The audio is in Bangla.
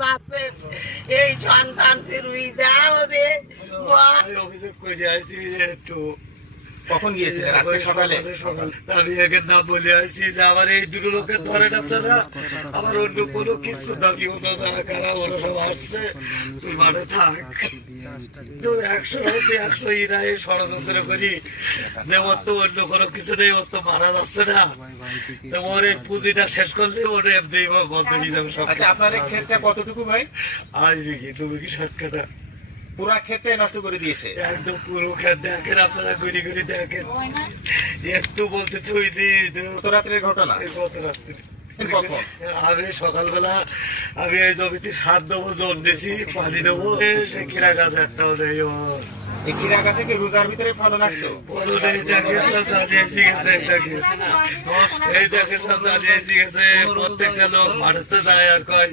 বাপের এই সন্তান ফিরুই দাও রে। অভিযোগ করে আসছি একটু। কখন গিয়েছিলেন? আজকে সকালে? আমি একে না বলে আসছি যে আমার এই দুটো লোকের ধরেন আপনারা, আমার অন্য কোনো কিছু দাবি হলো না, কারা ওরা সব আসছে, তুই মাঠে থাক। তো 100 ইরাই ষড়যন্ত্র করি যে ওর তো অন্য কোনো কিছু নেই, ওর তো মারা যাচ্ছে না, তো ওর এই পুঁজিটা শেষ করলে ওর এমনি বন্ধ হয়ে যাবে সব। আচ্ছা, আপনার এই ক্ষেতটা কতটুকু ভাই? 8 বিঘি, 2 বিঘি 60 কাঠা। পুরা ক্ষেতটাই নষ্ট করে দিয়েছে। একদম পুরো খেত দেখেন আপনারা, ঘুরি ঘুরি দেখেন, একটু বলতে তৈরি। গত রাত্রের ঘটনা? গত রাত্রে কখন? আমি সকালবেলা আমি এই জমিতে সার দেবো, জল দিয়েছি, পানি দেবো, সে কিরা গাছ একটাও নেই। এই ক্ষীরা গাছে কি রোজার ভিতরে ফলন আসতো? এই দেখে সব জানিয়ে এসে গেছে, এই দেখে সব জানিয়ে এসে গেছে, প্রত্যেকটা লোক ভারতে যায় আর কয়